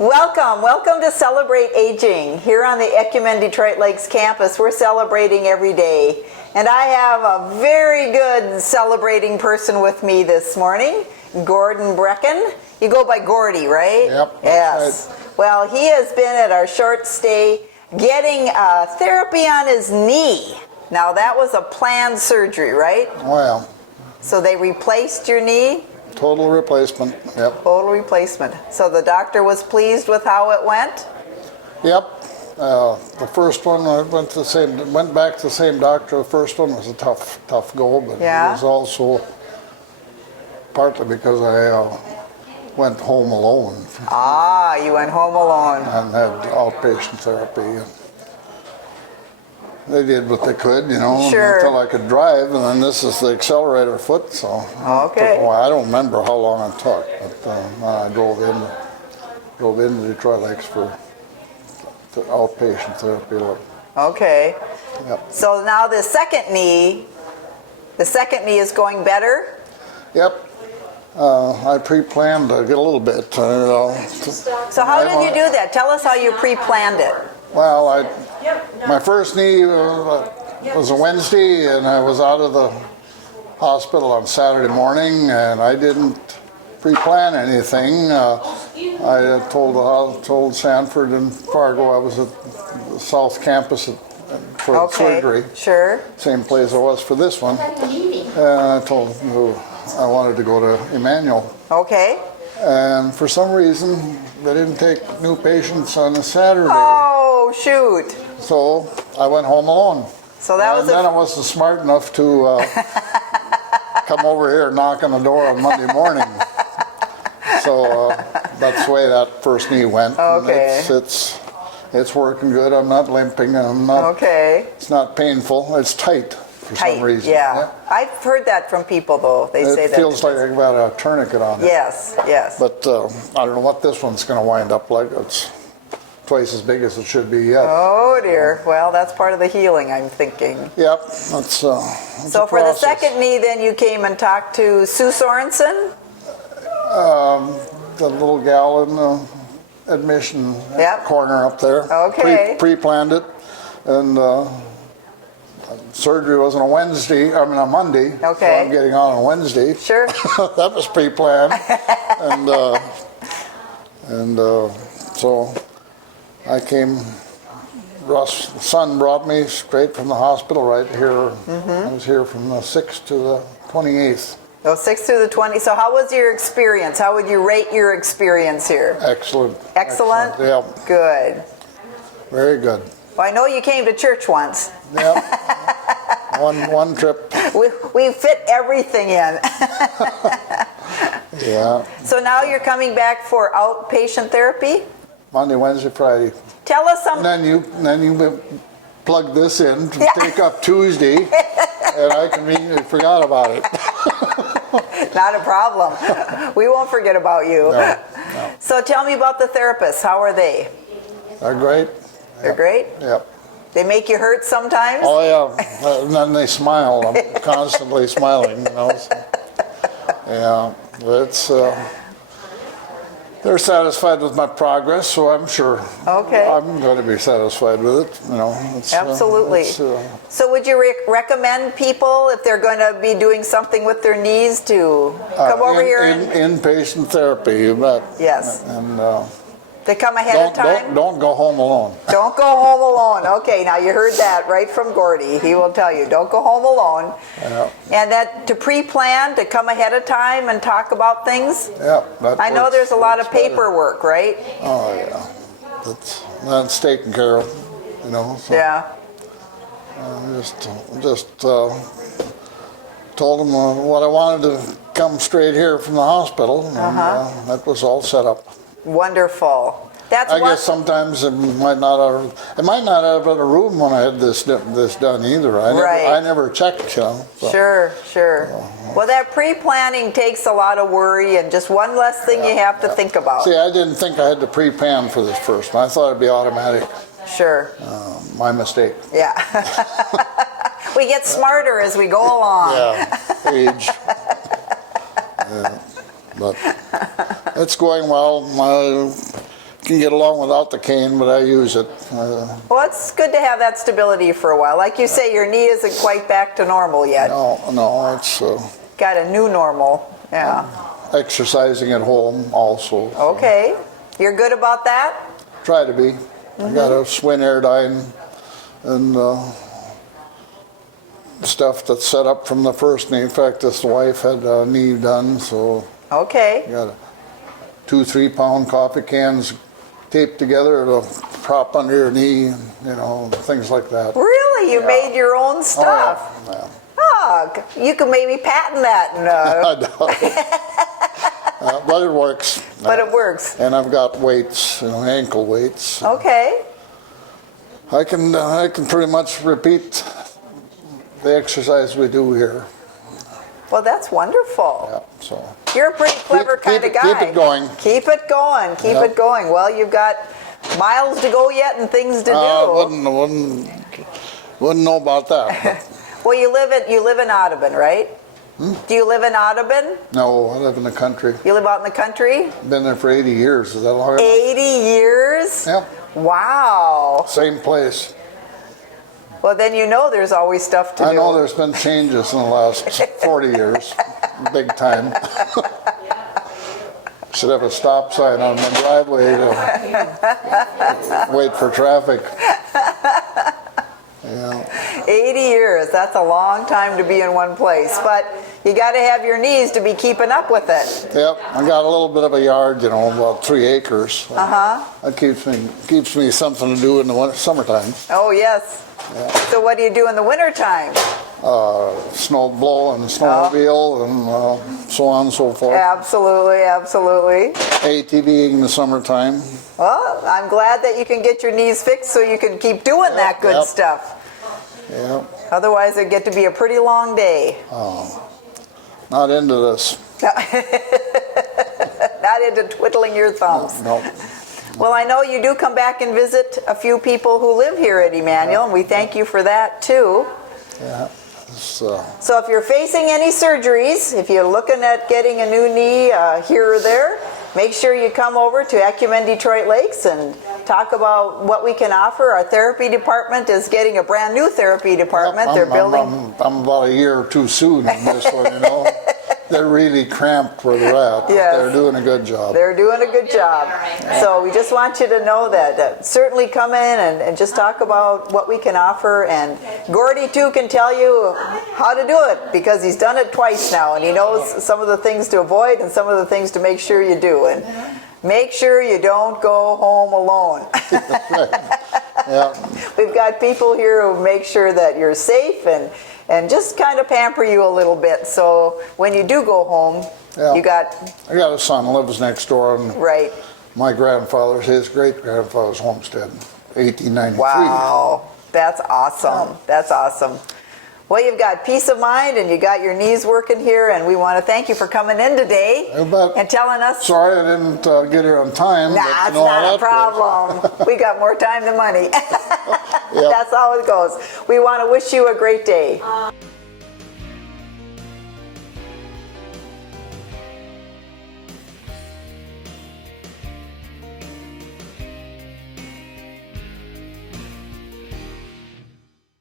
Welcome to Celebrate Aging. Here on the Ecumen Detroit Lakes campus, we're celebrating every day. And I have a very good celebrating person with me this morning, Gordon Brecken. You go by Gordy, right? Yep. Yes. Right. Well, he has been at our short stay getting therapy on his knee. Now, that was a planned surgery, right? Well. So they replaced your knee? Total replacement, yep. Total replacement. So the doctor was pleased with how it went? Yep. The first one, I went back to the same doctor. The first one was a tough go, but yeah. It was also partly because I went home alone. Ah, you went home alone. And had outpatient therapy. They did what they could, sure. Until I could drive, and then this is the accelerator foot, so. Okay. I don't remember how long it took, but I drove into Detroit Lakes for outpatient therapy. Okay. Yep. So now the second knee is going better? Yep. I pre-planned to get a little bit. So how did you do that? Tell us how you pre-planned it. Well, my first knee was a Wednesday, and I was out of the hospital on Saturday morning, and I didn't pre-plan anything. I told Sanford and Fargo I was at the South Campus for the surgery. Sure. Same place I was for this one. And I told them I wanted to go to Emmanuel. Okay. And for some reason, they didn't take new patients on a Saturday. Oh, shoot. So I went home alone. So that was then I wasn't smart enough to come over here and knock on the door on Monday morning. So that's the way that first knee went. Okay. It's working good. I'm not limping. I'm not. Okay. It's not painful. It's tight for some reason. Yeah. I've heard that from people, though. They say that. It feels like I've got a tourniquet on it. Yes, yes. But I don't know what this one's going to wind up like. It's twice as big as it should be yet. Oh, dear. Well, that's part of the healing, I'm thinking. Yep. That's so for the second knee, then you came and talked to Sue Sorensen? The little gal in the admission corner up there. Okay. Pre-planned it. And surgery was on a Monday. Okay. So I'm getting on Wednesday. Sure. That was pre-planned. and so I came, Russ' son brought me straight from the hospital right here. Mm-hmm. I was here from the 6th to the 28th. Oh, 6th through the 20th. So how was your experience? How would you rate your experience here? Excellent. Excellent? Yeah. Good. Very good. Well, I know you came to church once. Yep. one trip. We fit everything in. Yeah. So now you're coming back for outpatient therapy? Monday, Wednesday, Friday. Tell us some. And then you plug this in to take up Tuesday, and I conveniently forgot about it. Not a problem. We won't forget about you. No. So tell me about the therapists. How are they? They're great. They're great? Yep. They make you hurt sometimes? Oh, yeah. And then they smile. I'm constantly smiling, So, yeah. It's, they're satisfied with my progress, so I'm sure I'm going to be satisfied with it. Absolutely. So would you recommend people, if they're going to be doing something with their knees, to come over here? Inpatient therapy, you bet. Yes. And to come ahead of time? Don't go home alone. Don't go home alone. Okay, now you heard that right from Gordy. He will tell you, don't go home alone. Yeah. And that to pre-plan, to come ahead of time and talk about things? Yeah. I know there's a lot of paperwork, right? Oh, yeah. That's taken care of, So yeah. Just told them what I wanted to come straight here from the hospital, and that was all set up. Wonderful. I guess sometimes it might not have been a room when I had this done either. I never checked, So. Sure. Well, that pre-planning takes a lot of worry and just one less thing you have to think about. See, I didn't think I had to pre-plan for this first one. I thought it'd be automatic. Sure. My mistake. Yeah. We get smarter as we go along. Yeah. Age. But it's going well. can get along without the cane, but I use it. Well, it's good to have that stability for a while. Like you say, your knee isn't quite back to normal yet. No, it's Got a new normal. Yeah. exercising at home also. Okay. You're good about that? Try to be. I got a Swin Airdyne and stuff that's set up from the first knee. In fact, this wife had a knee done, so Okay. got 2-3 pound coffee cans taped together to prop under your knee, things like that. Really? You made your own stuff? Oh, yeah. Oh, you could maybe patent that. But it works. But it works. And I've got weights, ankle weights. Okay. I can pretty much repeat the exercise we do here. Well, that's wonderful. Yeah, so. You're a pretty clever kind of guy. Keep it going. Keep it going. Keep it going. Well, you've got miles to go yet and things to do. Wouldn't know about that. Well, you live in Audubon, right? Do you live in Audubon? No, I live in the country. You live out in the country? Been there for 80 years. Is that long enough? 80 years? Yep. Wow. Same place. Well, then there's always stuff to do. I know there's been changes in the last 40 years. Big time. Should have a stop sign on my driveway to wait for traffic. Yeah. 80 years, that's a long time to be in one place, but you got to have your knees to be keeping up with it. Yep, I got a little bit of a yard, about 3 acres. That keeps me something to do in the summertime. Oh, yes. Yeah. So what do you do in the wintertime? Snow blow and snowmobile and so on and so forth. Absolutely, absolutely. ATVing in the summertime. Well, I'm glad that you can get your knees fixed so you can keep doing that good stuff. Yeah. Otherwise, it'd get to be a pretty long day. Not into this. Not into twiddling your thumbs. No. Well, I know you do come back and visit a few people who live here at Emmanuel, and we thank you for that too. Yeah. So if you're facing any surgeries, if you're looking at getting a new knee here or there, make sure you come over to Ecumen Detroit Lakes and talk about what we can offer. Our therapy department is getting a brand new therapy department. They're building. I'm about a year or two soon on this one, They're really cramped where they're at. But Yes. They're doing a good job. They're doing a good job. So we just want you to know that certainly come in and just talk about what we can offer. And Gordy, too, can tell you how to do it because he's done it twice now. And he knows some of the things to avoid and some of the things to make sure you do. And make sure you don't go home alone. Yeah. We've got people here who make sure that you're safe and just kind of pamper you a little bit. So when you do go home, Yeah. I got a son who lives next door, and right. my his great-grandfather's homestead, 1893. Wow, that's awesome. That's awesome. Well, you've got peace of mind and you got your knees working here, and we want to thank you for coming in today and telling us. Sorry I didn't get here on time. Nah, but it's not a problem. We got more time than money. Yep. That's how it goes. We want to wish you a great day.